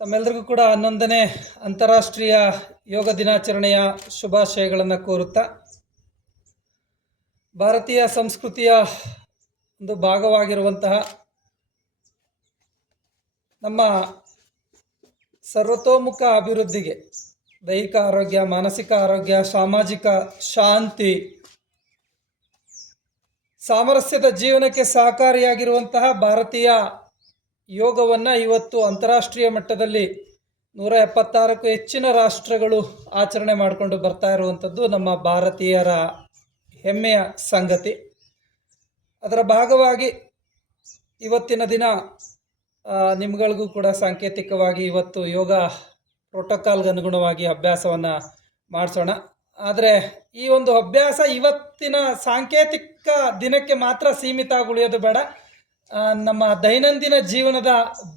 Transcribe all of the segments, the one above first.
ತಮ್ಮೆಲ್ಲರಿಗೂ ಕೂಡ 11ನೇ ಅಂತಾರಾಷ್ಟ್ರೀಯ ಯೋಗ ದಿನಾಚರಣೆಯ ಶುಭಾಶಯಗಳನ್ನು ಕೋರುತ್ತಾ, ಭಾರತೀಯ ಸಂಸ್ಕೃತಿಯ ಒಂದು ಭಾಗವಾಗಿರುವಂತಹ ನಮ್ಮ ಸರ್ವತೋಮುಖ ಅಭಿವೃದ್ಧಿಗೆ, ದೈಹಿಕ ಆರೋಗ್ಯ, ಮಾನಸಿಕ ಆರೋಗ್ಯ, ಸಾಮಾಜಿಕ ಶಾಂತಿ, ಸಾಮರಸ್ಯದ ಜೀವನಕ್ಕೆ ಸಹಕಾರಿಯಾಗಿರುವಂತಹ ಭಾರತೀಯ ಯೋಗವನ್ನು ಇವತ್ತು ಅಂತಾರಾಷ್ಟ್ರೀಯ ಮಟ್ಟದಲ್ಲಿ 176ಕ್ಕೂ ಹೆಚ್ಚಿನ ರಾಷ್ಟ್ರಗಳು ಆಚರಣೆ ಮಾಡಿಕೊಂಡು ಬರ್ತಾ ಇರುವಂಥದ್ದು ನಮ್ಮ ಭಾರತೀಯರ ಹೆಮ್ಮೆಯ ಸಂಗತಿ. ಅದರ ಭಾಗವಾಗಿ ಇವತ್ತಿನ ದಿನ ನಿಮ್ಗಳಿಗೂ ಕೂಡ ಸಾಂಕೇತಿಕವಾಗಿ ಇವತ್ತು ಯೋಗ ಪ್ರೋಟೋಕಾಲ್ಗೆ ಅನುಗುಣವಾಗಿ ಅಭ್ಯಾಸವನ್ನು ಮಾಡಿಸೋಣ. ಆದರೆ ಈ ಒಂದು ಅಭ್ಯಾಸ ಇವತ್ತಿನ ಸಾಂಕೇತಿಕ ದಿನಕ್ಕೆ ಮಾತ್ರ ಸೀಮಿತ ಆಗಿ ಉಳಿಯೋದು ಬೇಡ, ನಮ್ಮ ದೈನಂದಿನ ಜೀವನದ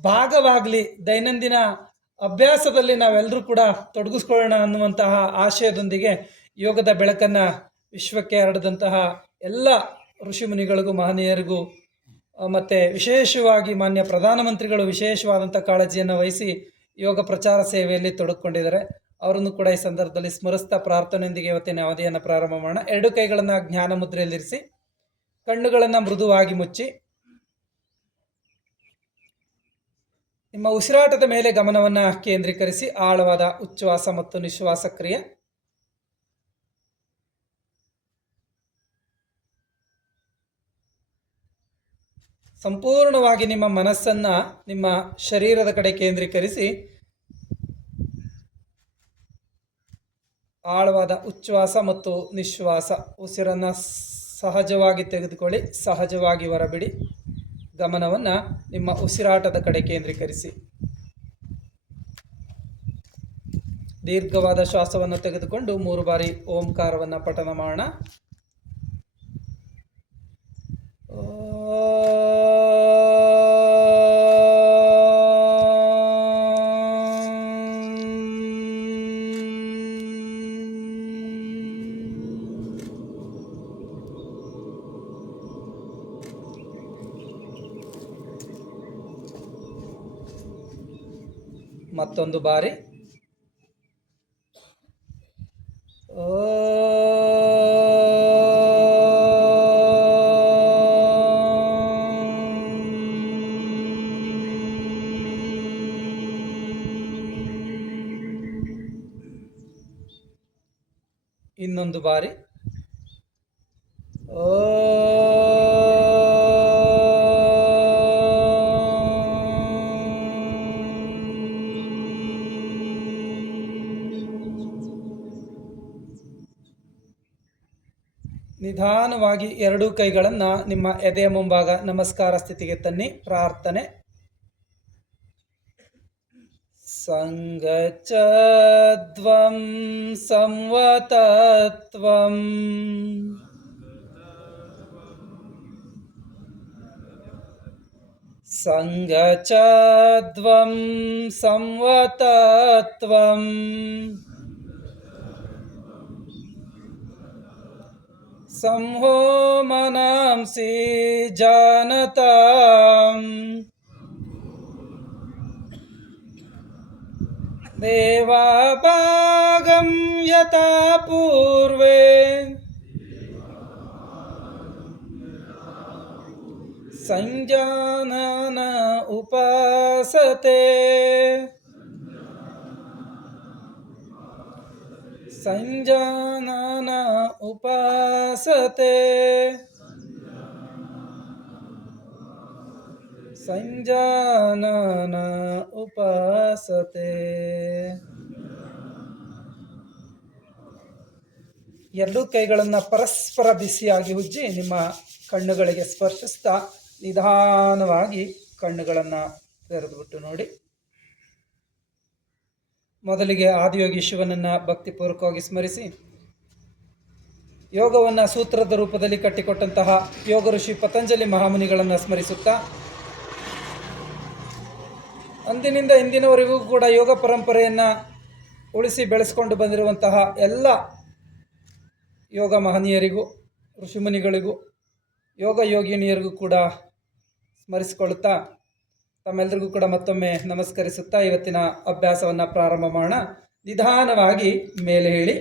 ಭಾಗವಾಗಲಿ, ದೈನಂದಿನ ಅಭ್ಯಾಸದಲ್ಲಿ ನಾವೆಲ್ಲರೂ ಕೂಡ ತೊಡಗಿಸ್ಕೊಳ್ಳೋಣ ಅನ್ನುವಂತಹ ಆಶಯದೊಂದಿಗೆ ಯೋಗದ ಬೆಳಕನ್ನು ವಿಶ್ವಕ್ಕೆ ಹರಡಿದಂತಹ ಎಲ್ಲ ಋಷಿಮುನಿಗಳಿಗೂ, ಮಹನೀಯರಿಗೂ ಮತ್ತು ವಿಶೇಷವಾಗಿ ಮಾನ್ಯ ಪ್ರಧಾನಮಂತ್ರಿಗಳು ವಿಶೇಷವಾದಂಥ ಕಾಳಜಿಯನ್ನು ವಹಿಸಿ ಯೋಗ ಪ್ರಚಾರ ಸೇವೆಯಲ್ಲಿ ತೊಡಗಿಕೊಂಡಿದ್ದಾರೆ. ಅವರನ್ನು ಕೂಡ ಈ ಸಂದರ್ಭದಲ್ಲಿ ಸ್ಮರಿಸ್ತಾ ಪ್ರಾರ್ಥನೆಯೊಂದಿಗೆ ಇವತ್ತಿನ ಅವಧಿಯನ್ನು ಪ್ರಾರಂಭ ಮಾಡೋಣ. 2 ಕೈಗಳನ್ನು ಜ್ಞಾನ ಮುದ್ರೆಯಲ್ಲಿರಿಸಿ, ಕಣ್ಣುಗಳನ್ನು ಮೃದುವಾಗಿ ಮುಚ್ಚಿ, ನಿಮ್ಮ ಉಸಿರಾಟದ ಮೇಲೆ ಗಮನವನ್ನು ಕೇಂದ್ರೀಕರಿಸಿ ಆಳವಾದ ಉಚ್ಛ್ವಾಸ ಮತ್ತು ನಿಶ್ವಾಸ ಕ್ರಿಯೆ. ಸಂಪೂರ್ಣವಾಗಿ ನಿಮ್ಮ ಮನಸ್ಸನ್ನು ನಿಮ್ಮ ಶರೀರದ ಕಡೆ ಕೇಂದ್ರೀಕರಿಸಿ ಆಳವಾದ ಉಚ್ಛ್ವಾಸ ಮತ್ತು ನಿಶ್ವಾಸ, ಉಸಿರನ್ನು ಸಹಜವಾಗಿ ತೆಗೆದುಕೊಳ್ಳಿ, ಸಹಜವಾಗಿ ಹೊರಬಿಡಿ. ಗಮನವನ್ನು ನಿಮ್ಮ ಉಸಿರಾಟದ ಕಡೆ ಕೇಂದ್ರೀಕರಿಸಿ. ದೀರ್ಘವಾದ ಶ್ವಾಸವನ್ನು ತೆಗೆದುಕೊಂಡು 3 ಬಾರಿ ಓಂಕಾರವನ್ನು ಪಠನ ಮಾಡೋಣ. ಮತ್ತೊಂದು ಬಾರಿ. ಇನ್ನೊಂದು ಬಾರಿ. ನಿಧಾನವಾಗಿ 2 ಕೈಗಳನ್ನು ನಿಮ್ಮ ಎದೆಯ ಮುಂಭಾಗ ನಮಸ್ಕಾರ ಸ್ಥಿತಿಗೆ ತನ್ನಿ. ಪ್ರಾರ್ಥನೆ. ಸಂಗಚ್ಛದ್ವಂ ಸಂವತತ್ವಂ ಸಂಗಚ್ಛದ್ವಂ ಸಂವತತ್ವಂ ಸಂಹೋ ಮನಾಂಸಿ ಜಾನತಾಂ ದೇವಾಭಾಗಂ ಯಥಾ ಪೂರ್ವೇ ಸಂಜಾನನ ಉಪಾಸತೆ ಸಂಜಾನನ ಉಪಾಸತೆ ಸಂಜಾನನ ಉಪಾಸತೆ. 2 ಕೈಗಳನ್ನು ಪರಸ್ಪರ ಬಿಸಿಯಾಗಿ ಉಜ್ಜಿ ನಿಮ್ಮ ಕಣ್ಣುಗಳಿಗೆ ಸ್ಪರ್ಶಿಸ್ತಾ ನಿಧಾನವಾಗಿ ಕಣ್ಣುಗಳನ್ನು ತೆರೆದುಬಿಟ್ಟು ನೋಡಿ. ಮೊದಲಿಗೆ ಆದಿಯೋಗಿ ಶಿವನನ್ನು ಭಕ್ತಿಪೂರ್ವಕವಾಗಿ ಸ್ಮರಿಸಿ, ಯೋಗವನ್ನು ಸೂತ್ರದ ರೂಪದಲ್ಲಿ ಕಟ್ಟಿಕೊಟ್ಟಂತಹ ಯೋಗ ಋಷಿ ಪತಂಜಲಿ ಮಹಾಮುನಿಗಳನ್ನು ಸ್ಮರಿಸುತ್ತಾ, ಅಂದಿನಿಂದ ಇಂದಿನವರೆಗೂ ಕೂಡ ಯೋಗ ಪರಂಪರೆಯನ್ನು ಉಳಿಸಿ ಬೆಳೆಸ್ಕೊಂಡು ಬಂದಿರುವಂತಹ ಎಲ್ಲ ಯೋಗ ಮಹನೀಯರಿಗೂ, ಋಷಿಮುನಿಗಳಿಗೂ, ಯೋಗ ಯೋಗಿನಿಯರಿಗೂ ಕೂಡ ಸ್ಮರಿಸಿಕೊಳ್ಳುತ್ತಾ, ತಮ್ಮೆಲ್ಲರಿಗೂ ಕೂಡ ಮತ್ತೊಮ್ಮೆ ನಮಸ್ಕರಿಸುತ್ತಾ ಇವತ್ತಿನ ಅಭ್ಯಾಸವನ್ನು ಪ್ರಾರಂಭ ಮಾಡೋಣ. ನಿಧಾನವಾಗಿ ಮೇಲೆ ಹೇಳಿ.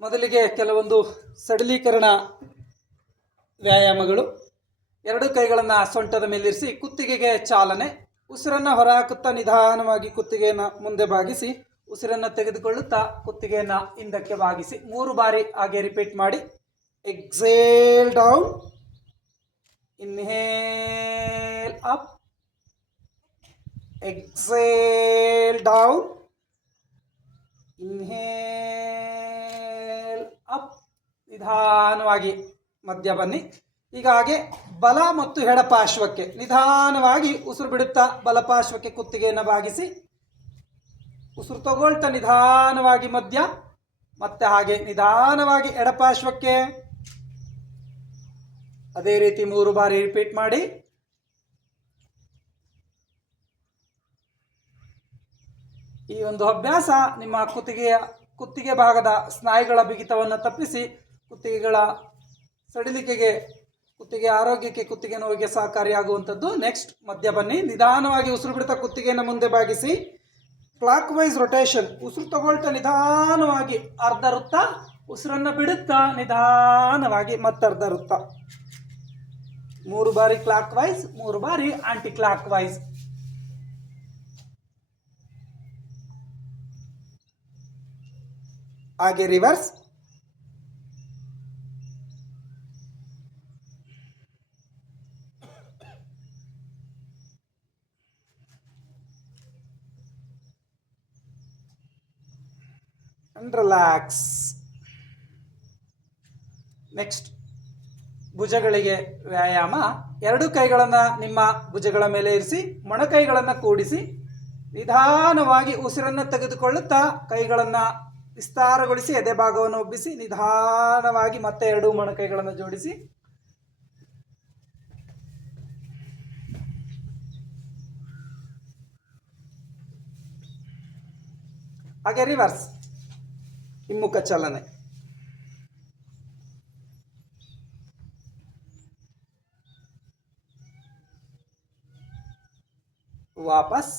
ಮೊದಲಿಗೆ ಕೆಲವೊಂದು ಸಡಿಲೀಕರಣ ವ್ಯಾಯಾಮಗಳು. ಎರಡು ಕೈಗಳನ್ನು ಸೊಂಟದ ಮೇಲಿರಿಸಿ ಕುತ್ತಿಗೆಗೆ ಚಾಲನೆ. ಉಸಿರನ್ನು ಹೊರಹಾಕುತ್ತಾ ನಿಧಾನವಾಗಿ ಕುತ್ತಿಗೆಯನ್ನು ಮುಂದೆ ಬಾಗಿಸಿ ಉಸಿರನ್ನು ತೆಗೆದುಕೊಳ್ಳುತ್ತಾ ಕುತ್ತಿಗೆಯನ್ನು ಹಿಂದಕ್ಕೆ ಬಾಗಿಸಿ 3 ಬಾರಿ ಹಾಗೆ ರಿಪೀಟ್ ಮಾಡಿ. Exhale down, inhale up, exhale down, inhale up. ನಿಧಾನವಾಗಿ ಮಧ್ಯ ಬನ್ನಿ. ಈಗ ಹಾಗೆ ಬಲ ಮತ್ತು ಎಡಪಾರ್ಶ್ವಕ್ಕೆ ನಿಧಾನವಾಗಿ ಉಸಿರು ಬಿಡುತ್ತಾ ಬಲಪಾರ್ಶ್ವಕ್ಕೆ ಕುತ್ತಿಗೆಯನ್ನು ಬಾಗಿಸಿ ಉಸಿರು ತಗೊಳ್ತಾ ನಿಧಾನವಾಗಿ ಮಧ್ಯ, ಮತ್ತೆ ಹಾಗೆ ನಿಧಾನವಾಗಿ ಎಡಪಾರ್ಶ್ವಕ್ಕೆ. ಅದೇ ರೀತಿ 3 ಬಾರಿ ರಿಪೀಟ್ ಮಾಡಿ. ಈ ಒಂದು ಅಭ್ಯಾಸ ನಿಮ್ಮ ಕುತ್ತಿಗೆ ಭಾಗದ ಸ್ನಾಯುಗಳ ಬಿಗಿತವನ್ನು ತಪ್ಪಿಸಿ ಕುತ್ತಿಗೆಗಳ ಸಡಿಲಿಕೆಗೆ, ಕುತ್ತಿಗೆ ಆರೋಗ್ಯಕ್ಕೆ, ಕುತ್ತಿಗೆ ನೋವಿಗೆ ಸಹಕಾರಿಯಾಗುವಂಥದ್ದು. ನೆಕ್ಸ್ಟ್ ಮಧ್ಯ ಬನ್ನಿ. ನಿಧಾನವಾಗಿ ಉಸಿರು ಬಿಡ್ತಾ ಕುತ್ತಿಗೆಯನ್ನು ಮುಂದೆ ಬಾಗಿಸಿ ಕ್ಲಾಕ್ ವೈಸ್ ರೊಟೇಷನ್. ಉಸಿರು ತಗೊಳ್ತಾ ನಿಧಾನವಾಗಿ ಅರ್ಧ ವೃತ್ತ, ಉಸಿರನ್ನು ಬಿಡುತ್ತಾ ನಿಧಾನವಾಗಿ ಮತ್ತರ್ಧ ವೃತ್ತ. 3 ಬಾರಿ ಕ್ಲಾಕ್ ವೈಸ್, 3 ಬಾರಿ ಆಂಟಿ ಕ್ಲಾಕ್ ವೈಸ್. ಹಾಗೆ ರಿವರ್ಸ್. and relax. ನೆಕ್ಸ್ಟ್ ಭುಜಗಳಿಗೆ ವ್ಯಾಯಾಮ. 2 ಕೈಗಳನ್ನು ನಿಮ್ಮ ಭುಜಗಳ ಮೇಲೆ ಇರಿಸಿ ಮೊಣಕೈಗಳನ್ನು ಕೂಡಿಸಿ ನಿಧಾನವಾಗಿ ಉಸಿರನ್ನು ತೆಗೆದುಕೊಳ್ಳುತ್ತಾ ಕೈಗಳನ್ನು ವಿಸ್ತಾರಗೊಳಿಸಿ ಎದೆ ಭಾಗವನ್ನು ಉಬ್ಬಿಸಿ ನಿಧಾನವಾಗಿ ಮತ್ತೆ 2 ಮೊಣಕೈಗಳನ್ನು ಜೋಡಿಸಿ ಹಾಗೆ ರಿವರ್ಸ್ ಹಿಮ್ಮುಖ ಚಲನೆ. ವಾಪಸ್.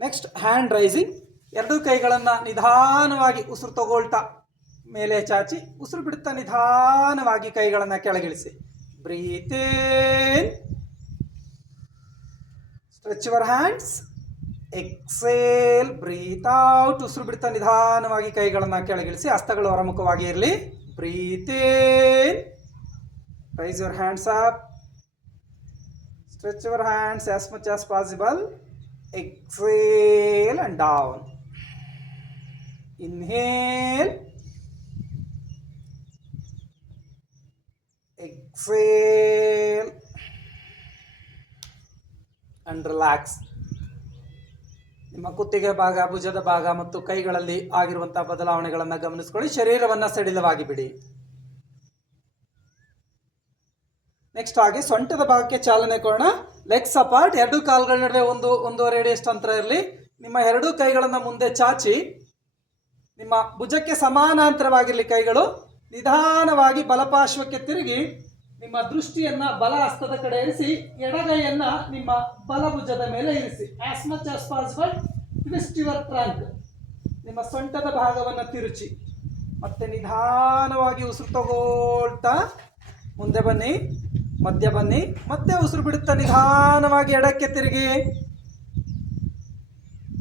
Next hand rising. 2 ಕೈಗಳನ್ನು ನಿಧಾನವಾಗಿ ಉಸಿರು ತಗೊಳ್ತಾ ಮೇಲೆ ಚಾಚಿ ಉಸಿರು ಬಿಡುತ್ತಾ ನಿಧಾನವಾಗಿ ಕೈಗಳನ್ನು ಕೆಳಗಿಳಿಸಿ. Breathe in, stretch your hands, exhale, breathe out. ಉಸಿರು ಬಿಡ್ತಾ ನಿಧಾನವಾಗಿ ಕೈಗಳನ್ನು ಕೆಳಗಿಳಿಸಿ, ಹಸ್ತಗಳು ಹೊರಮುಖವಾಗಿ ಇರಲಿ. Breathe in, raise your hands up, stretch your hands as much as possible. Exhale and down. Inhale, exhale and relax. ನಿಮ್ಮ ಕುತ್ತಿಗೆ ಭಾಗ, ಭುಜದ ಭಾಗ ಮತ್ತು ಕೈಗಳಲ್ಲಿ ಆಗಿರುವಂತಹ ಬದಲಾವಣೆಗಳನ್ನು ಗಮನಿಸಿಕೊಳ್ಳಿ. ಶರೀರವನ್ನು ಸಡಿಲವಾಗಿ ಬಿಡಿ. ನೆಕ್ಸ್ಟ್ ಹಾಗೆ ಸೊಂಟದ ಭಾಗಕ್ಕೆ ಚಾಲನೆ ಕೊಡೋಣ. Legs apart. 2 ಕಾಲುಗಳ ನಡುವೆ 1-1.5 ಅಡಿ ಅಷ್ಟು ಅಂತರ ಇರಲಿ. ನಿಮ್ಮ 2 ಕೈಗಳನ್ನು ಮುಂದೆ ಚಾಚಿ ನಿಮ್ಮ ಭುಜಕ್ಕೆ ಸಮಾನಾಂತರವಾಗಿರಲಿ ಕೈಗಳು. ನಿಧಾನವಾಗಿ ಬಲಪಾರ್ಶ್ವಕ್ಕೆ ತಿರುಗಿ ನಿಮ್ಮ ದೃಷ್ಟಿಯನ್ನ ಬಲ ಹಸ್ತದ ಕಡೆ ಇರಿಸಿ ಎಡಗೈಯನ್ನ ನಿಮ್ಮ ಬಲಭುಜದ ಮೇಲೆ ಇರಿಸಿ. As much as possible twist your trunk. ನಿಮ್ಮ ಸೊಂಟದ ಭಾಗವನ್ನು ತಿರುಚಿ ಮತ್ತೆ ನಿಧಾನವಾಗಿ ಉಸಿರು ತಗೊಳ್ತಾ ಮುಂದೆ ಬನ್ನಿ, ಮಧ್ಯ ಬನ್ನಿ, ಮತ್ತೆ ಉಸಿರು ಬಿಡುತ್ತಾ ನಿಧಾನವಾಗಿ ಎಡಕ್ಕೆ ತಿರುಗಿ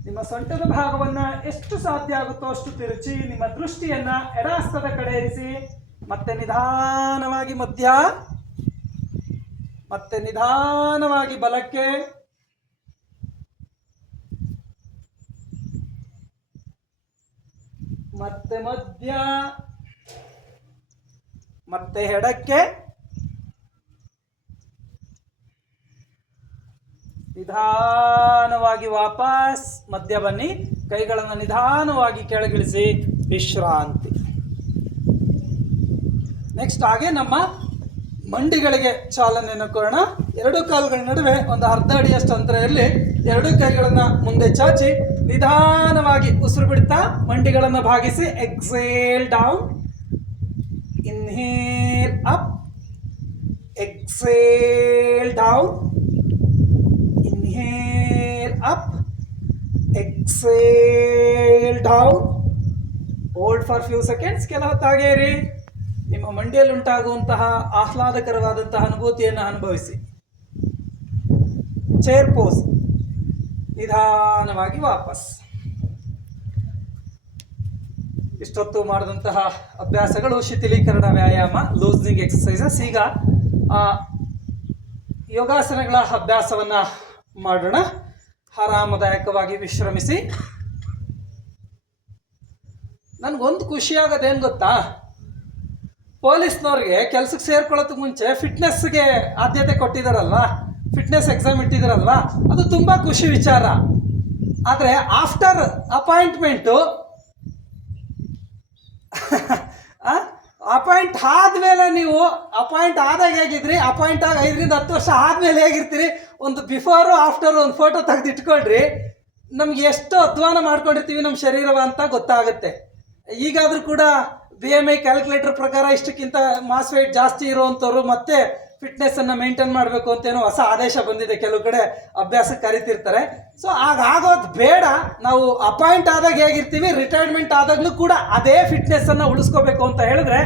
ನಿಮ್ಮ ಸೊಂಟದ ಭಾಗವನ್ನು ಎಷ್ಟು ಸಾಧ್ಯ ಆಗುತ್ತೋ ಅಷ್ಟು ತಿರುಚಿ ನಿಮ್ಮ ದೃಷ್ಟಿಯನ್ನ ಎಡ ಹಸ್ತದ ಕಡೆ ಇರಿಸಿ. ಮತ್ತೆ ನಿಧಾನವಾಗಿ ಮಧ್ಯ, ಮತ್ತೆ ನಿಧಾನವಾಗಿ ಬಲಕ್ಕೆ, ಮತ್ತೆ ಮಧ್ಯ, ಮತ್ತೆ ಎಡಕ್ಕೆ, ನಿಧಾನವಾಗಿ ವಾಪಸ್ ಮಧ್ಯ ಬನ್ನಿ. ಕೈಗಳನ್ನು ನಿಧಾನವಾಗಿ ಕೆಳಗಿಳಿಸಿ ವಿಶ್ರಾಂತಿ. ನೆಕ್ಸ್ಟ್ ಹಾಗೆ ನಮ್ಮ ಮಂಡಿಗಳಿಗೆ ಚಾಲನೆಯನ್ನು ಕೊಡೋಣ. 2 ಕಾಲುಗಳ ನಡುವೆ 1/2 ಅಡಿಯಷ್ಟು ಅಂತರ ಇರಲಿ. 2 ಕೈಗಳನ್ನು ಮುಂದೆ ಚಾಚಿ ನಿಧಾನವಾಗಿ ಉಸಿರು ಬಿಡ್ತಾ ಮಂಡಿಗಳನ್ನು ಭಾಗಿಸಿ. Exhale down, inhale up, exhale down, inhale up, exhale down. Hold for few seconds. ಕೆಲ ಹೊತ್ತಾಗೇ ಇರಿ. ನಿಮ್ಮ ಮಂಡಿಯಲ್ಲಿ ಉಂಟಾಗುವಂತಹ ಆಹ್ಲಾದಕರವಾದಂತಹ ಅನುಭೂತಿಯನ್ನು ಅನುಭವಿಸಿ. Chair pose. ನಿಧಾನವಾಗಿ ವಾಪಸ್. ಇಷ್ಟೊತ್ತು ಮಾಡಿದಂತಹ ಅಭ್ಯಾಸಗಳು ಶಿಥಿಲೀಕರಣ ವ್ಯಾಯಾಮ, ಲೂಸ್ನಿಂಗ್ ಎಕ್ಸಸೈಸಸ್. ಈಗ ಯೋಗಾಸನಗಳ ಅಭ್ಯಾಸವನ್ನ ಮಾಡೋಣ. ಆರಾಮದಾಯಕವಾಗಿ ವಿಶ್ರಮಿಸಿ. ನನ್ಗೊಂದು ಖುಷಿಯಾಗೋದೇನು ಗೊತ್ತಾ, ಪೊಲೀಸ್ನವ್ರಿಗೆ ಕೆಲ್ಸಕ್ಕೆ ಸೇರ್ಕೊಳ್ಳೋದಕ್ಕೆ ಮುಂಚೆ ಫಿಟ್ನೆಸ್ಗೆ ಆದ್ಯತೆ ಕೊಟ್ಟಿದ್ದಾರಲ್ವಾ, ಫಿಟ್ನೆಸ್ ಎಕ್ಸಾಮ್ ಇಟ್ಟಿದ್ದಾರಲ್ವಾ, ಅದು ತುಂಬ ಖುಷಿ ವಿಚಾರ. ಆದರೆ ಆಫ್ಟರ್ ಅಪಾಯಿಂಟ್ಮೆಂಟು ಅಪಾಯಿಂಟ್ ಆದಮೇಲೆ, ನೀವು ಅಪಾಯಿಂಟ್ ಆದಾಗ ಹೇಗಿದ್ರಿ, ಅಪಾಯಿಂಟ್ ಆಗಿ 5 ರಿಂದ 10 ವರ್ಷ ಆದಮೇಲೆ ಹೇಗಿರ್ತೀರಿ, ಒಂದು ಬಿಫೋರು ಆಫ್ಟರ್ ಒಂದು ಫೋಟೋ ತೆಗೆದು ಇಟ್ಕೊಳ್ರಿ. ನಮ್ಗೆ ಎಷ್ಟು ಅಧ್ವಾನ ಮಾಡ್ಕೊಂಡಿರ್ತೀವಿ ನಮ್ಮ ಶರೀರವ ಅಂತ ಗೊತ್ತಾಗುತ್ತೆ. ಈಗಾದರೂ ಕೂಡ BMI ಕ್ಯಾಲ್ಕುಲೇಟರ್ ಪ್ರಕಾರ ಇಷ್ಟಕ್ಕಿಂತ ಮಾಸ್ ವೇಟ್ ಜಾಸ್ತಿ ಇರುವಂಥವ್ರು ಮತ್ತೆ ಫಿಟ್ನೆಸ್ಸನ್ನು ಮೇಂಟೈನ್ ಮಾಡಬೇಕು ಅಂತೇನೋ ಹೊಸ ಆದೇಶ ಬಂದಿದೆ. ಕೆಲವು ಕಡೆ ಅಭ್ಯಾಸಕ್ಕೆ ಕರಿತಿರ್ತಾರೆ. ಸೊ ಆಗೋದು ಬೇಡ. ನಾವು ಅಪಾಯಿಂಟ್ ಆದಾಗ ಹೇಗಿರ್ತೀವಿ, ರಿಟೈರ್ಮೆಂಟ್ ಆದಾಗಲೂ ಕೂಡ ಅದೇ ಫಿಟ್ನೆಸ್ಸನ್ನು ಉಳಿಸ್ಕೋಬೇಕು ಅಂತ ಹೇಳಿದ್ರೆ,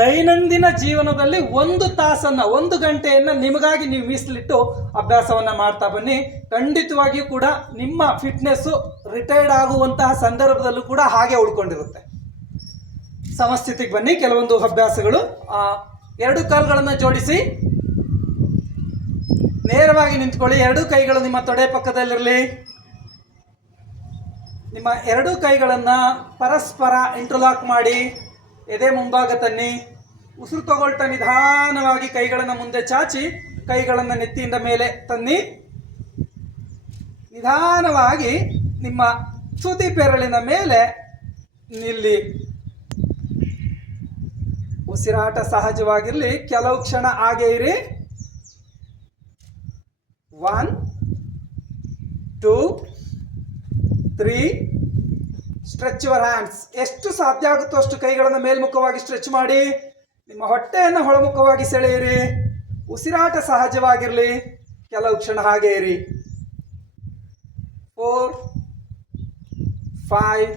ದೈನಂದಿನ ಜೀವನದಲ್ಲಿ 1 ತಾಸನ್ನು, 1 ಗಂಟೆಯನ್ನು ನಿಮಗಾಗಿ ನೀವು ಮೀಸಲಿಟ್ಟು ಅಭ್ಯಾಸವನ್ನು ಮಾಡ್ತಾ ಬನ್ನಿ. ಖಂಡಿತವಾಗಿಯೂ ಕೂಡ ನಿಮ್ಮ ಫಿಟ್ನೆಸ್ಸು ರಿಟೈರ್ಡ್ ಆಗುವಂತಹ ಸಂದರ್ಭದಲ್ಲೂ ಕೂಡ ಹಾಗೆ ಉಳ್ಕೊಂಡಿರುತ್ತೆ. ಸಮಸ್ಥಿತಿಗೆ ಬನ್ನಿ. ಕೆಲವೊಂದು ಅಭ್ಯಾಸಗಳು. 2 ಕಾಲುಗಳನ್ನು ಜೋಡಿಸಿ ನೇರವಾಗಿ ನಿಂತ್ಕೊಳ್ಳಿ. 2 ಕೈಗಳು ನಿಮ್ಮ ತೊಡೆ ಪಕ್ಕದಲ್ಲಿರಲಿ. ನಿಮ್ಮ 2 ಕೈಗಳನ್ನು ಪರಸ್ಪರ ಇಂಟರ್ಲಾಕ್ ಮಾಡಿ ಎದೆ ಮುಂಭಾಗ ತನ್ನಿ. ಉಸಿರು ತಗೊಳ್ತಾ ನಿಧಾನವಾಗಿ ಕೈಗಳನ್ನು ಮುಂದೆ ಚಾಚಿ ಕೈಗಳನ್ನು ನೆತ್ತಿಯಿಂದ ಮೇಲೆ ತನ್ನಿ. ನಿಧಾನವಾಗಿ ನಿಮ್ಮ ತುದಿ ಬೆರಳಿನ ಮೇಲೆ ನಿಲ್ಲಿ. ಉಸಿರಾಟ ಸಹಜವಾಗಿರಲಿ. ಕೆಲವು ಕ್ಷಣ ಹಾಗೆ ಇರಿ. 1 2 3. Stretch your hands. ಎಷ್ಟು ಸಾಧ್ಯ ಆಗುತ್ತೋ ಅಷ್ಟು ಕೈಗಳನ್ನು ಮೇಲ್ಮುಖವಾಗಿ ಸ್ಟ್ರೆಚ್ ಮಾಡಿ. ನಿಮ್ಮ ಹೊಟ್ಟೆಯನ್ನು ಒಳಮುಖವಾಗಿ ಸೆಳೆಯಿರಿ. ಉಸಿರಾಟ ಸಹಜವಾಗಿರಲಿ. ಕೆಲವು ಕ್ಷಣ ಹಾಗೆ ಇರಿ. 4 5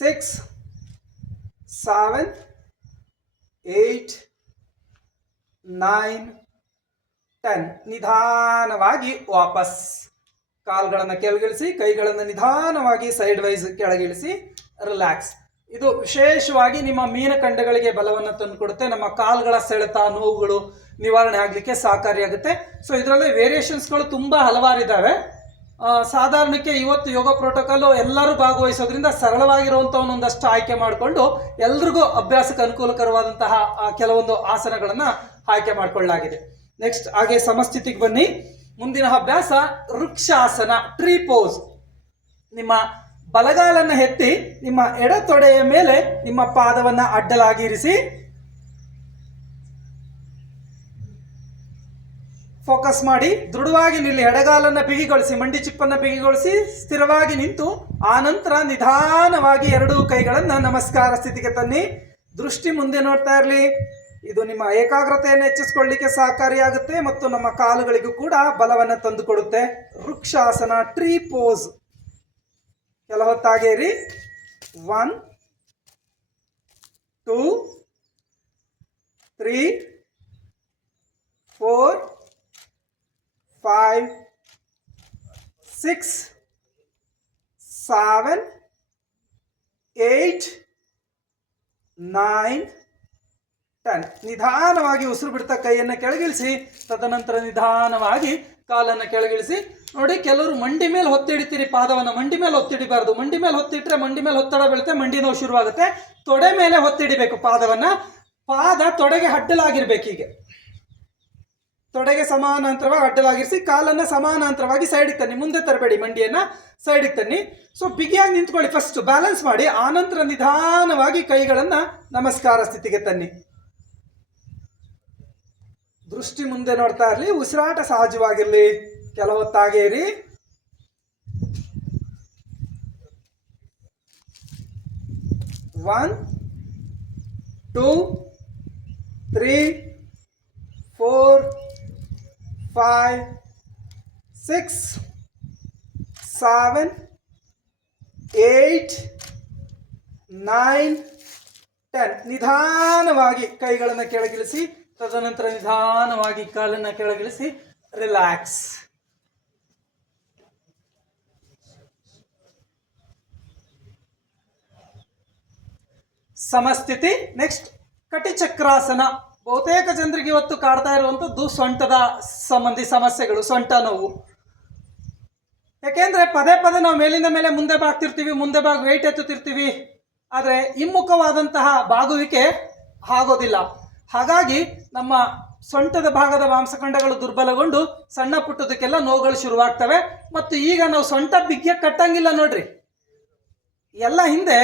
6 7 8 9 10. ನಿಧಾನವಾಗಿ ವಾಪಸ್. ಕಾಲುಗಳನ್ನು ಕೆಳಗಿಳಿಸಿ, ಕೈಗಳನ್ನು ನಿಧಾನವಾಗಿ ಸೈಡ್ ವೈಸ್ ಕೆಳಗಿಳಿಸಿ. ರಿಲ್ಯಾಕ್ಸ್. ಇದು ವಿಶೇಷವಾಗಿ ನಿಮ್ಮ ಮೀನಖಂಡಗಳಿಗೆ ಬಲವನ್ನು ತಂದುಕೊಡುತ್ತೆ. ನಮ್ಮ ಕಾಲುಗಳ ಸೆಳೆತ, ನೋವುಗಳು ನಿವಾರಣೆ ಆಗಲಿಕ್ಕೆ ಸಹಕಾರಿಯಾಗುತ್ತೆ. ಸೊ ಇದರಲ್ಲಿ ವೇರಿಯೇಷನ್ಸ್ಗಳು ತುಂಬ ಹಲವಾರಿದ್ದಾವೆ. ಸಾಧಾರಣಕ್ಕೆ ಇವತ್ತು ಯೋಗ ಪ್ರೋಟೋಕಾಲು ಎಲ್ಲರೂ ಭಾಗವಹಿಸೋದ್ರಿಂದ ಸರಳವಾಗಿರುವಂಥ ಒಂದಷ್ಟು ಆಯ್ಕೆ ಮಾಡಿಕೊಂಡು ಎಲ್ರಿಗೂ ಅಭ್ಯಾಸಕ್ಕೆ ಅನುಕೂಲಕರವಾದಂತಹ ಕೆಲವೊಂದು ಆಸನಗಳನ್ನು ಆಯ್ಕೆ ಮಾಡಿಕೊಳ್ಳಲಾಗಿದೆ. ನೆಕ್ಸ್ಟ್ ಹಾಗೆ ಸಮಸ್ಥಿತಿಗೆ ಬನ್ನಿ. ಮುಂದಿನ ಅಭ್ಯಾಸ ವೃಕ್ಷಾಸನ, ಟ್ರೀ ಪೋಸ್. ನಿಮ್ಮ ಬಲಗಾಲನ್ನು ಎತ್ತಿ ನಿಮ್ಮ ಎಡ ತೊಡೆಯ ಮೇಲೆ ನಿಮ್ಮ ಪಾದವನ್ನು ಅಡ್ಡಲಾಗಿ ಇರಿಸಿ. ಫೋಕಸ್ ಮಾಡಿ ದೃಢವಾಗಿ ನಿಲ್ಲಿ. ಎಡಗಾಲನ್ನು ಬಿಗಿಗೊಳಿಸಿ, ಮಂಡಿ ಚಿಪ್ಪನ್ನು ಬಿಗಿಗೊಳಿಸಿ ಸ್ಥಿರವಾಗಿ ನಿಂತು ಆನಂತರ ನಿಧಾನವಾಗಿ 2 ಕೈಗಳನ್ನು ನಮಸ್ಕಾರ ಸ್ಥಿತಿಗೆ ತನ್ನಿ. ದೃಷ್ಟಿ ಮುಂದೆ ನೋಡ್ತಾ ಇರಲಿ. ಇದು ನಿಮ್ಮ ಏಕಾಗ್ರತೆಯನ್ನು ಹೆಚ್ಚಿಸಿಕೊಳ್ಳಲಿಕ್ಕೆ ಸಹಕಾರಿಯಾಗುತ್ತೆ ಮತ್ತು ನಮ್ಮ ಕಾಲುಗಳಿಗೂ ಕೂಡ ಬಲವನ್ನು ತಂದುಕೊಡುತ್ತೆ. Vrikshasana, tree pose. ಕೆಲ ಹೊತ್ತಾಗೆ ಇರಿ. 1 2 3 4 5 6 7 8 9 10. ನಿಧಾನವಾಗಿ ಉಸಿರು ಬಿಡ್ತಾ ಕೈಯನ್ನು ಕೆಳಗಿಳಿಸಿ. ತದನಂತರ ನಿಧಾನವಾಗಿ ಕಾಲನ್ನು ಕೆಳಗಿಳಿಸಿ. ನೋಡಿ, ಕೆಲವರು ಮಂಡಿ ಮೇಲೆ ಹೊತ್ತಿಡ್ತೀರಿ ಪಾದವನ್ನು. ಮಂಡಿ ಮೇಲೆ ಹೊತ್ತಿಡಬಾರ್ದು. ಮಂಡಿ ಮೇಲೆ ಹೊತ್ತಿಟ್ರೆ ಮಂಡಿ ಮೇಲೆ ಒತ್ತಡ ಬೀಳುತ್ತೆ, ಮಂಡಿ ನೋವು ಶುರುವಾಗುತ್ತೆ. ತೊಡೆ ಮೇಲೆ ಹೊತ್ತಿಡಿಬೇಕು ಪಾದವನ್ನು. ಪಾದ ತೊಡೆಗೆ ಅಡ್ಡಲಾಗಿರ್ಬೇಕು. ಹೀಗೆ ತೊಡೆಗೆ ಸಮಾನಾಂತರವಾಗಿ ಅಡ್ಡಲಾಗಿರಿಸಿ ಕಾಲನ್ನು ಸಮಾನಾಂತರವಾಗಿ ಸೈಡಿಗೆ ತನ್ನಿ. ಮುಂದೆ ತರಬೇಡಿ, ಮಂಡಿಯನ್ನು ಸೈಡಿಗೆ ತನ್ನಿ. ಸೊ ಬಿಗಿಯಾಗಿ ನಿಂತ್ಕೊಳ್ಳಿ. ಫಸ್ಟ್ ಬ್ಯಾಲೆನ್ಸ್ ಮಾಡಿ, ಆನಂತರ ನಿಧಾನವಾಗಿ ಕೈಗಳನ್ನು ನಮಸ್ಕಾರ ಸ್ಥಿತಿಗೆ ತನ್ನಿ. ದೃಷ್ಟಿ ಮುಂದೆ ನೋಡ್ತಾ ಇರಲಿ. ಉಸಿರಾಟ ಸಹಜವಾಗಿರಲಿ. ಕೆಲ ಹೊತ್ತಾಗೆ ಇರಿ. 1 2 3 4 5 6 7 8 9 10. ನಿಧಾನವಾಗಿ ಕೈಗಳನ್ನು ಕೆಳಗಿಳಿಸಿ, ತದನಂತರ ನಿಧಾನವಾಗಿ ಕಾಲನ್ನು ಕೆಳಗಿಳಿಸಿ, ರಿಲ್ಯಾಕ್ಸ್. ಸಮಸ್ಥಿತಿ. ನೆಕ್ಸ್ಟ್ ಕಟಿಚಕ್ರಾಸನ. ಬಹುತೇಕ ಜನರಿಗೆ ಇವತ್ತು ಕಾಡ್ತಾ ಇರುವಂಥದ್ದು ಸೊಂಟದ ಸಂಬಂಧಿ ಸಮಸ್ಯೆಗಳು, ಸೊಂಟ ನೋವು. ಯಾಕೆಂದ್ರೆ ಪದೇ ಪದೇ ನಾವು ಮೇಲಿಂದ ಮೇಲೆ ಮುಂದೆ ಬಾಗ್ತಿರ್ತೀವಿ, ಮುಂದೆ ಬಾಗಿ ವೆಯ್ಟ್ ಎತ್ತುತ್ತಿರ್ತೀವಿ, ಆದರೆ ಹಿಮ್ಮುಖವಾದಂತಹ ಬಾಗುವಿಕೆ ಆಗೋದಿಲ್ಲ. ಹಾಗಾಗಿ ನಮ್ಮ ಸೊಂಟದ ಭಾಗದ ಮಾಂಸಖಂಡಗಳು ದುರ್ಬಲಗೊಂಡು ಸಣ್ಣ ಪುಟ್ಟದಕ್ಕೆಲ್ಲ ನೋವುಗಳು ಶುರುವಾಗ್ತವೆ. ಮತ್ತು ಈಗ ನಾವು ಸೊಂಟ ಬಿಗಿಯ ಕಟ್ಟಂಗಿಲ್ಲ ನೋಡ್ರಿ. ಎಲ್ಲ ಹಿಂದೆ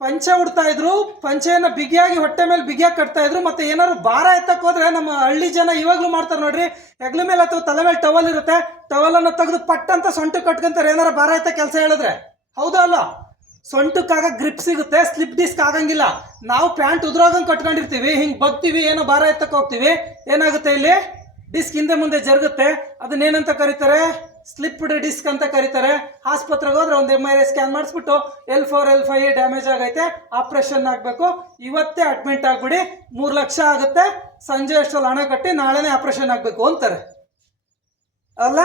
ಪಂಚೆ ಉಡ್ತಾ ಇದ್ರು, ಪಂಚೆಯನ್ನು ಬಿಗಿಯಾಗಿ ಹೊಟ್ಟೆ ಮೇಲೆ ಬಿಗಿಯಾಗಿ ಕಟ್ತಾ ಇದ್ರು. ಮತ್ತೆ ಏನಾದ್ರು ಭಾರ ಎತ್ತಕ್ಕೆ ಹೋದ್ರೆ ನಮ್ಮ ಹಳ್ಳಿ ಜನ ಇವಾಗ್ಲೂ ಮಾಡ್ತಾರೆ ನೋಡ್ರಿ, ಹೆಗ್ಲ ಮೇಲೆ ಅಥವಾ ತಲೆ ಮೇಲೆ ಟವಲ್ ಇರುತ್ತೆ, ಟವಲನ್ನು ತೆಗೆದು ಪಟ್ಟಂತ ಸೊಂಟ ಕಟ್ಕೊಂತಾರೆ ಏನಾರು ಭಾರ ಎತ್ತ ಕೆಲಸ ಹೇಳಿದ್ರೆ. ಹೌದಾ ಅಲ್ಲ? ಸೊಂಟಕ್ಕಾಗ ಗ್ರಿಪ್ ಸಿಗುತ್ತೆ, ಸ್ಲಿಪ್ ಡಿಸ್ಕ್ ಆಗಂಗಿಲ್ಲ. ನಾವು ಪ್ಯಾಂಟ್ ಉದ್ರೋಗಂಗೆ ಕಟ್ಕೊಂಡಿರ್ತೀವಿ, ಹಿಂಗೆ ಬಗ್ತೀವಿ, ಏನೋ ಭಾರ ಎತ್ತಕ್ಕೆ ಹೋಗ್ತೀವಿ, ಏನಾಗುತ್ತೆ ಇಲ್ಲಿ ಡಿಸ್ಕ್ ಹಿಂದೆ ಮುಂದೆ ಜರುಗುತ್ತೆ. ಅದನ್ನೇನಂತ ಕರೀತಾರೆ? ಸ್ಲಿಪ್ಡ್ ಡಿಸ್ಕ್ ಅಂತ ಕರೀತಾರೆ. ಆಸ್ಪತ್ರೆಗೆ ಹೋದ್ರೆ ಒಂದು MRI ಸ್ಕ್ಯಾನ್ ಮಾಡಿಸ್ಬಿಟ್ಟು L4 L5 ಡ್ಯಾಮೇಜ್ ಆಗೈತೆ, ಆಪ್ರೇಷನ್ ಆಗಬೇಕು, ಇವತ್ತೇ ಅಡ್ಮಿಟ್ ಆಗ್ಬಿಡಿ, 3 ಲಕ್ಷ ಆಗುತ್ತೆ, ಸಂಜೆ ಅಷ್ಟರಲ್ಲಿ ಹಣ ಕಟ್ಟಿ ನಾಳೆನೇ ಆಪ್ರೇಷನ್ ಆಗಬೇಕು ಅಂತಾರೆ ಅಲ್ಲ?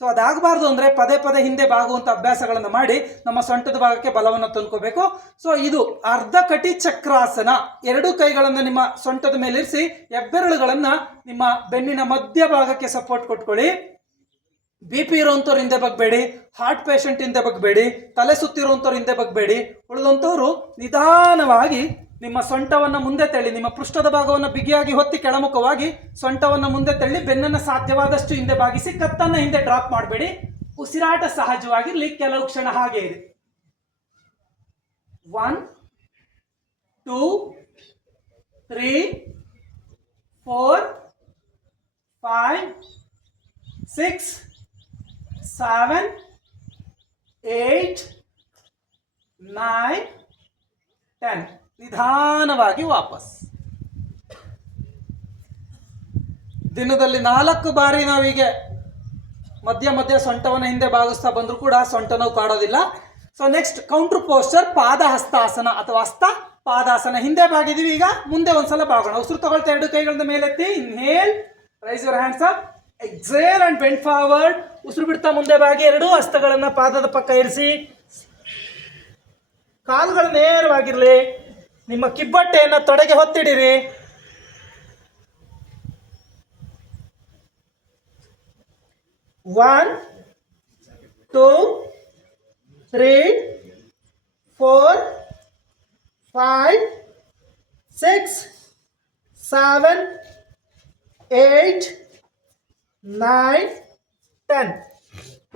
ಸೊ ಅದಾಗಬಾರ್ದು ಅಂದರೆ ಪದೇ ಪದೇ ಹಿಂದೆ ಬಾಗುವಂಥ ಅಭ್ಯಾಸಗಳನ್ನು ಮಾಡಿ ನಮ್ಮ ಸೊಂಟದ ಭಾಗಕ್ಕೆ ಬಲವನ್ನು ತಂದ್ಕೋಬೇಕು. ಸೊ ಇದು ಅರ್ಧ ಕಟಿ ಚಕ್ರಾಸನ. ಎರಡೂ ಕೈಗಳನ್ನು ನಿಮ್ಮ ಸೊಂಟದ ಮೇಲಿರಿಸಿ, ಹೆಬ್ಬೆರಳುಗಳನ್ನು ನಿಮ್ಮ ಬೆನ್ನಿನ ಮಧ್ಯ ಭಾಗಕ್ಕೆ ಸಪೋರ್ಟ್ ಕೊಟ್ಕೊಳ್ಳಿ. BP ಇರುವಂಥವ್ರು ಹಿಂದೆ ಬಗ್ಬೇಡಿ, ಹಾರ್ಟ್ ಪೇಷಂಟ್ ಹಿಂದೆ ಬಗ್ಬೇಡಿ, ತಲೆ ಸುತ್ತಿರುವಂಥವ್ರು ಹಿಂದೆ ಬಗ್ಬೇಡಿ. ಉಳಿದಂಥವ್ರು ನಿಧಾನವಾಗಿ ನಿಮ್ಮ ಸೊಂಟವನ್ನು ಮುಂದೆ ತಳ್ಳಿ, ನಿಮ್ಮ ಪೃಷ್ಠದ ಭಾಗವನ್ನು ಬಿಗಿಯಾಗಿ ಹೊತ್ತಿ ಕೆಳಮುಖವಾಗಿ ಸೊಂಟವನ್ನು ಮುಂದೆ ತಳ್ಳಿ, ಬೆನ್ನನ್ನು ಸಾಧ್ಯವಾದಷ್ಟು ಹಿಂದೆ ಬಾಗಿಸಿ, ಕತ್ತನ್ನು ಹಿಂದೆ ಡ್ರಾಪ್ ಮಾಡಬೇಡಿ. ಉಸಿರಾಟ ಸಹಜವಾಗಿರ್ಲಿ, ಕೆಲವು ಕ್ಷಣ ಹಾಗೆ ಇದೆ. 1 2 3 4 5 6 7 8 9 10. ನಿಧಾನವಾಗಿ ವಾಪಸ್. ದಿನದಲ್ಲಿ 4 ಬಾರಿ ನಾವೀಗೆ ಮಧ್ಯ ಮಧ್ಯ ಸೊಂಟವನ್ನು ಹಿಂದೆ ಬಾಗಿಸ್ತಾ ಬಂದರೂ ಕೂಡ ಸೊಂಟ ನೋವು ಕಾಡೋದಿಲ್ಲ. ಸೊ ನೆಕ್ಸ್ಟ್ ಕೌಂಟರ್ ಪೋಸ್ಚರ್, ಪಾದ ಹಸ್ತಾಸನ ಅಥವಾ ಹಸ್ತ ಪಾದಾಸನ. ಹಿಂದೆ ಬಾಗಿದೀವಿ, ಈಗ ಮುಂದೆ ಒಂದ್ಸಲ ಬಾಗೋಣ. ಉಸಿರು ತಗೊಳ್ತಾ ಎರಡು ಕೈಗಳಿಂದ ಮೇಲೆತ್ತಿ, inhale, raise your hands up, exhale and bend forward. ಉಸಿರು ಬಿಡ್ತಾ ಮುಂದೆ ಬಾಗಿ, ಎರಡು ಹಸ್ತಗಳನ್ನು ಪಾದದ ಪಕ್ಕ ಇರಿಸಿ, ಕಾಲುಗಳು ನೇರವಾಗಿರಲಿ, ನಿಮ್ಮ ಕಿಬ್ಬಟ್ಟೆಯನ್ನು ತೊಡೆಗೆ ಹೊತ್ತಿಡಿರಿ. ಒನ್ 2 3 4 5 6 7 8 9 10.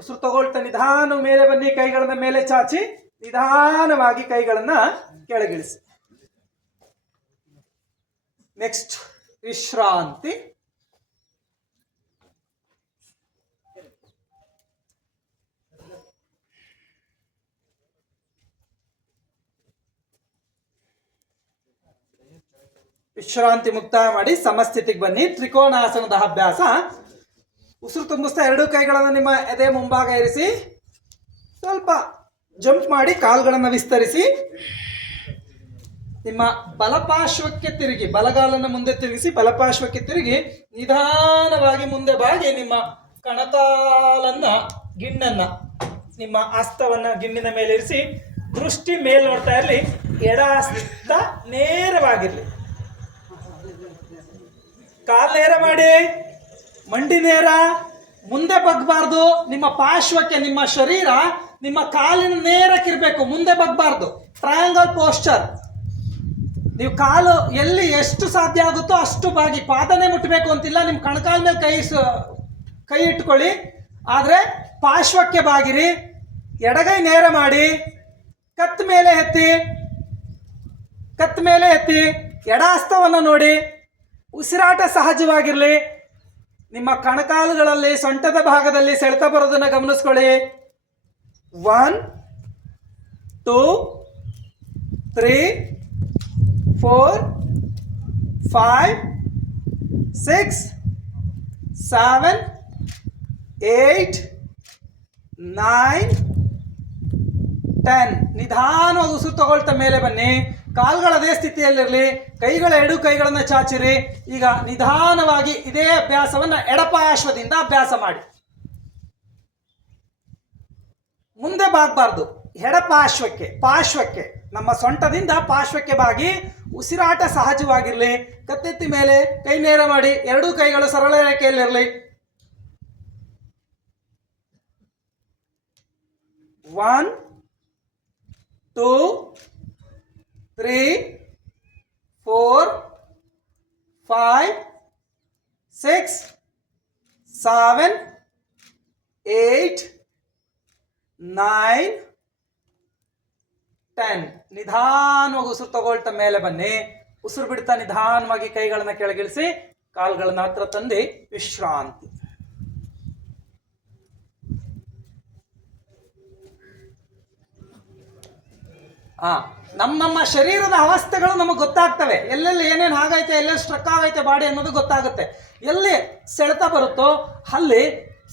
ಉಸಿರು ತಗೊಳ್ತಾ ನಿಧಾನ ಮೇಲೆ ಬನ್ನಿ, ಕೈಗಳನ್ನ ಮೇಲೆ ಚಾಚಿ ನಿಧಾನವಾಗಿ ಕೈಗಳನ್ನ ಕೆಳಗಿಳಿಸಿ. ನೆಕ್ಸ್ಟ್ ವಿಶ್ರಾಂತಿ. ವಿಶ್ರಾಂತಿ ಮುಕ್ತಾಯ ಮಾಡಿ ಸಮಸ್ಥಿತಿಗೆ ಬನ್ನಿ. ತ್ರಿಕೋನಾಸನದ ಅಭ್ಯಾಸ. ಉಸಿರು ತುಂಬಿಸ್ತಾ ಎರಡು ಕೈಗಳನ್ನು ನಿಮ್ಮ ಎದೆ ಮುಂಭಾಗ ಇರಿಸಿ, ಸ್ವಲ್ಪ ಜಂಪ್ ಮಾಡಿ ಕಾಲುಗಳನ್ನು ವಿಸ್ತರಿಸಿ, ನಿಮ್ಮ ಬಲಪಾರ್ಶ್ವಕ್ಕೆ ತಿರುಗಿ, ಬಲಗಾಲನ್ನು ಮುಂದೆ ತಿರುಗಿಸಿ ಬಲಪಾರ್ಶ್ವಕ್ಕೆ ತಿರುಗಿ ನಿಧಾನವಾಗಿ ಮುಂದೆ ಬಾಗಿ ನಿಮ್ಮ ಕಣಕಾಲನ್ನ, ಗಿಣ್ಣನ್ನ, ನಿಮ್ಮ ಹಸ್ತವನ್ನ ಗಿಣ್ಣಿನ ಮೇಲೆ ಇರಿಸಿ, ದೃಷ್ಟಿ ಮೇಲ್ ನೋಡ್ತಾ ಇರಲಿ, ಎಡ ಹಸ್ತ ನೇರವಾಗಿರ್ಲಿ. ಕಾಲು ನೇರ ಮಾಡಿ, ಮಂಡಿ ನೇರ, ಮುಂದೆ ಬಗ್ಬಾರ್ದು. ನಿಮ್ಮ ಪಾರ್ಶ್ವಕ್ಕೆ, ನಿಮ್ಮ ಶರೀರ ನಿಮ್ಮ ಕಾಲಿನ ನೇರಕ್ಕಿರ್ಬೇಕು, ಮುಂದೆ ಬಗ್ಬಾರ್ದು. Triangle posture. ನೀವು ಕಾಲು ಎಲ್ಲಿ ಎಷ್ಟು ಸಾಧ್ಯ ಆಗುತ್ತೋ ಅಷ್ಟು ಬಾಗಿ, ಪಾದನೆ ಮುಟ್ಟಬೇಕು ಅಂತಿಲ್ಲ. ನಿಮ್ಮ ಕಣಕಾಲ ಮೇಲೆ ಕೈ ಇಟ್ಕೊಳ್ಳಿ, ಆದರೆ ಪಾರ್ಶ್ವಕ್ಕೆ ಬಾಗಿರಿ. ಎಡಗೈ ನೇರ ಮಾಡಿ, ಕತ್ ಮೇಲೆ ಎತ್ತಿ, ಎಡ ಹಸ್ತವನ್ನು ನೋಡಿ. ಉಸಿರಾಟ ಸಹಜವಾಗಿರಲಿ. ನಿಮ್ಮ ಕಣಕಾಲುಗಳಲ್ಲಿ, ಸೊಂಟದ ಭಾಗದಲ್ಲಿ ಸೆಳೆತ ಬರೋದನ್ನು ಗಮನಿಸ್ಕೊಳ್ಳಿ. 1 2 3 4 5 6 7 8 9 10. ನಿಧಾನವಾಗಿ ಉಸಿರು ತಗೊಳ್ತಾ ಮೇಲೆ ಬನ್ನಿ. ಕಾಲ್ಗಳ ಅದೇ ಸ್ಥಿತಿಯಲ್ಲಿರಲಿ. ಕೈಗಳ ಎಡು ಕೈಗಳನ್ನು ಚಾಚಿರಿ. ಈಗ ನಿಧಾನವಾಗಿ ಇದೇ ಅಭ್ಯಾಸವನ್ನ ಎಡಪಾರ್ಶ್ವದಿಂದ ಅಭ್ಯಾಸ ಮಾಡಿ. ಮುಂದೆ ಬಾಗಬಾರ್ದು, ಪಾರ್ಶ್ವಕ್ಕೆ ನಮ್ಮ ಸೊಂಟದಿಂದ ಪಾರ್ಶ್ವಕ್ಕೆ ಬಾಗಿ ಉಸಿರಾಟ ಸಹಜವಾಗಿರಲಿ. ಕತ್ತೆತ್ತಿ ಮೇಲೆ ಕೈ ನೇರ ಮಾಡಿ. ಎರಡೂ ಕೈಗಳು ಸರಳ ರೇಖೆಯಲ್ಲಿರಲಿ. 1 2 3 4 5 6 7 8 9 10. ನಿಧಾನವಾಗಿ ಉಸಿರು ತಗೊಳ್ತಾ ಮೇಲೆ ಬನ್ನಿ. ಉಸಿರು ಬಿಡ್ತಾ ನಿಧಾನವಾಗಿ ಕೈಗಳನ್ನ ಕೆಳಗಿಳಿಸಿ, ಕಾಲುಗಳನ್ನ ಹತ್ರ ತಂದು ವಿಶ್ರಾಂತಿ. ನಮ್ಮ ಶರೀರದ ಅವಸ್ಥೆಗಳು ನಮಗೆ ಗೊತ್ತಾಗ್ತವೆ. ಎಲ್ಲೆಲ್ಲಿ ಏನೇನು ಆಗೈತೆ, ಎಲ್ಲೆಲ್ಲಿ ಸ್ಟ್ರಕ್ ಆಗೈತೆ ಬಾಡಿ ಅನ್ನೋದು ಗೊತ್ತಾಗುತ್ತೆ. ಎಲ್ಲಿ ಸೆಳೆತ ಬರುತ್ತೋ ಅಲ್ಲಿ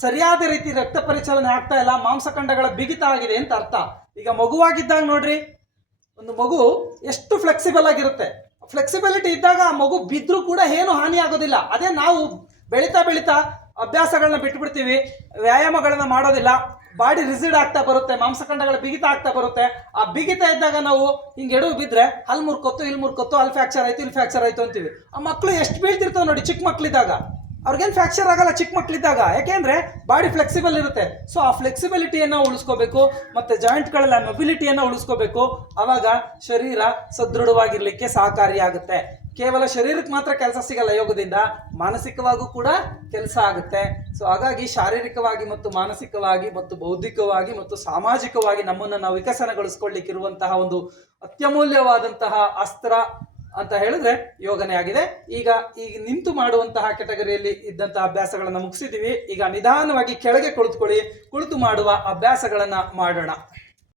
ಸರಿಯಾದ ರೀತಿ ರಕ್ತ ಪರಿಚಲನೆ ಆಗ್ತಾ ಇಲ್ಲ, ಮಾಂಸಖಂಡಗಳ ಬಿಗಿತ ಆಗಿದೆ ಅಂತ ಅರ್ಥ. ಈಗ ಮಗುವಾಗಿದ್ದಾಗ ನೋಡ್ರಿ, ಒಂದು ಮಗು ಎಷ್ಟು ಫ್ಲೆಕ್ಸಿಬಲ್ ಆಗಿರುತ್ತೆ. ಫ್ಲೆಕ್ಸಿಬಿಲಿಟಿ ಇದ್ದಾಗ ಆ ಮಗು ಬಿದ್ದರೂ ಕೂಡ ಏನು ಹಾನಿ ಆಗೋದಿಲ್ಲ. ಅದೇ ನಾವು ಬೆಳೀತಾ ಅಭ್ಯಾಸಗಳನ್ನ ಬಿಟ್ಬಿಡ್ತೀವಿ, ವ್ಯಾಯಾಮಗಳನ್ನ ಮಾಡೋದಿಲ್ಲ, ಬಾಡಿ ರಿಜಿಡ್ ಆಗ್ತಾ ಬರುತ್ತೆ, ಮಾಂಸಖಂಡಗಳ ಬಿಗಿತ ಆಗ್ತಾ ಬರುತ್ತೆ. ಆ ಬಿಗಿತ ಇದ್ದಾಗ ನಾವು ಹಿಂಗೆ ಎಡು ಬಿದ್ರೆ ಅಲ್ಲಿ ಮುರ್ಕೊತ್ತು, ಇಲ್ಲಿ ಮುರ್ಕೊತ್ತು, ಅಲ್ಲಿ ಫ್ರಾಕ್ಚರ್ ಆಯ್ತು, ಇಲ್ಲಿ ಫ್ರಾಕ್ಚರ್ ಆಯ್ತು ಅಂತೀವಿ. ಆ ಮಕ್ಕಳು ಎಷ್ಟು ಬೀಳ್ತಿರ್ತಾವೆ ನೋಡಿ ಚಿಕ್ಕ ಮಕ್ಕಳಿದ್ದಾಗ. ಅವ್ರಿಗೇನು ಫ್ರಾಕ್ಚರ್ ಆಗಲ್ಲ ಚಿಕ್ಕ ಮಕ್ಕಳಿದ್ದಾಗ, ಯಾಕೆಂದ್ರೆ ಬಾಡಿ ಫ್ಲೆಕ್ಸಿಬಲ್ ಇರುತ್ತೆ. ಸೊ ಆ ಫ್ಲೆಕ್ಸಿಬಿಲಿಟಿಯನ್ನು ಉಳಿಸ್ಕೋಬೇಕು, ಮತ್ತೆ ಜಾಯಿಂಟ್ಗಳೆಲ್ಲ ಮೊಬಿಲಿಟಿಯನ್ನು ಉಳಿಸ್ಕೋಬೇಕು. ಅವಾಗ ಶರೀರ ಸದೃಢವಾಗಿರ್ಲಿಕ್ಕೆ ಸಹಕಾರಿಯಾಗುತ್ತೆ. ಕೇವಲ ಶರೀರಕ್ಕೆ ಮಾತ್ರ ಕೆಲಸ ಸಿಗಲ್ಲ ಯೋಗದಿಂದ, ಮಾನಸಿಕವಾಗೂ ಕೂಡ ಕೆಲಸ ಆಗುತ್ತೆ. ಸೊ ಹಾಗಾಗಿ ಶಾರೀರಿಕವಾಗಿ ಮತ್ತು ಮಾನಸಿಕವಾಗಿ ಮತ್ತು ಬೌದ್ಧಿಕವಾಗಿ ಮತ್ತು ಸಾಮಾಜಿಕವಾಗಿ ನಮ್ಮನ್ನು ನಾವು ವಿಕಸನಗೊಳಿಸ್ಕೊಳ್ಳಿಕ್ಕಿರುವಂತಹ ಒಂದು ಅತ್ಯಮೂಲ್ಯವಾದಂತಹ ಅಸ್ತ್ರ ಅಂತ ಹೇಳಿದ್ರೆ ಯೋಗನೇ ಆಗಿದೆ. ಈಗ ನಿಂತು ಮಾಡುವಂತಹ ಕೆಟಗರಿಯಲ್ಲಿ ಇದ್ದಂತಹ ಅಭ್ಯಾಸಗಳನ್ನ ಮುಗಿಸಿದೀವಿ. ಈಗ ನಿಧಾನವಾಗಿ ಕೆಳಗೆ ಕುಳಿತುಕೊಳ್ಳಿ, ಕುಳಿತು ಮಾಡುವ ಅಭ್ಯಾಸಗಳನ್ನ ಮಾಡೋಣ.